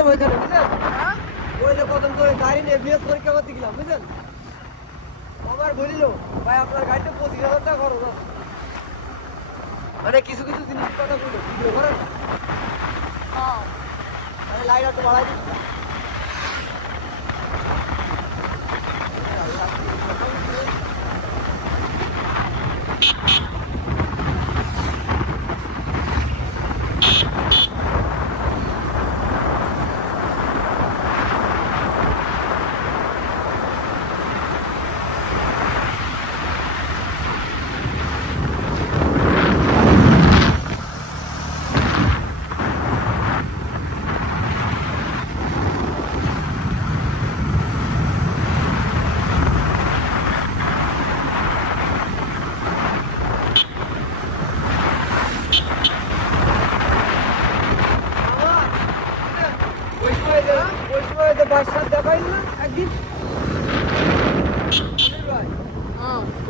গেলাম ওইখানে বুঝলেন, ওই যে কত করে গাড়ি নিয়ে বিএস পরীক্ষা করতে গেলাম বুঝলেন, আমার বলিল ভাই আপনার গাড়িতে 25,000 টাকা খরচ আছে, মানে কিছু কিছু জিনিসের কথা বললো ভিডিও করেন না, মানে লাইট একটু বাড়াই দিচ্ছি। বাসার দেখাইল না একদিন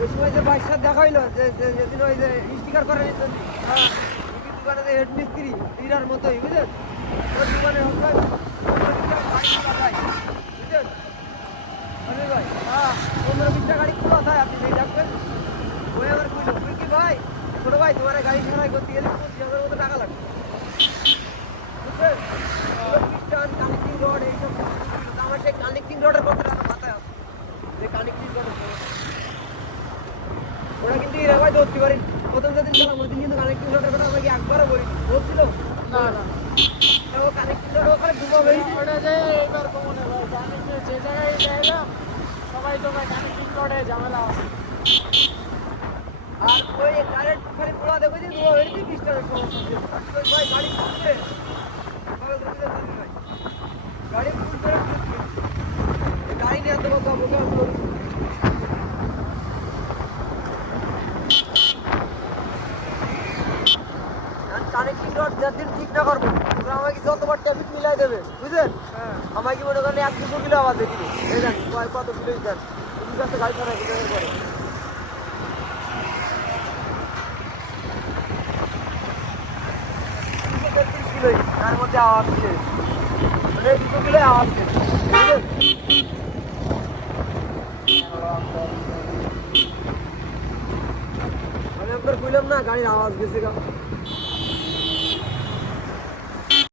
ওই সময় যে বাসার দেখাইলো যেদিন ওই যে স্টিকার করে দোকানে যে হেড মিস্ত্রি হিরার মতোই বুঝলেন, ওই দোকানে বুঝলেন ভাই, 15-20টা গাড়ি খোলা থাকে, আপনি সেই ডাকবেন। ওই আবার কইলো তুই কি ভাই ছোট ভাই তোমার গাড়ি সারাই করতে গেলে 25,000 মতো টাকা লাগবে বুঝলেন, কানেক্টিং রড এইসব আমার সেই কানেক্টিং রডের কথাটা আমার মাথায় আছে, যে কানেক্টিং রড ওরা কিন্তু এরা ভাই ধরতে পারি প্রথম যেদিন গেলাম ওই দিন কিন্তু কানেক্টিং রডের কথা আমাকে একবারও বলি ধরছিল না না ও কানেক্টিং রড ওখানে ডুবাবে ওটা যে এবার কমনে ভাই কানেক্টিং যে জায়গায় যাইলাম সবাই তো ভাই কানেক্টিং রডে ঝামেলা আছে, আর ওই কারেন্ট খালি পোড়া দেখো যে ডুবাবে 20 টাকার সমস্যা ভাই গাড়ি খুলছে গাড়ি ফুল করে গাড়ি নিয়ে আসতে বলতে হবে কানেক্টিং রড যেদিন ঠিক না করবো আমাকে যতবার ট্রাফিক মিলাই দেবে বুঝলেন, আমাকে মনে করেন 1-200 কিলো আওয়াজ দেখি এই জানি কত কিলো দেন তুমি কাছে গাড়ি ছাড়া কিলোর পরে কিলোই তার মধ্যে আওয়াজ ছিল মানে 200 কিলো আওয়াজ ছিল বুঝলেন, আমি আপনার কইলাম না গাড়ির আওয়াজ গেছে গা।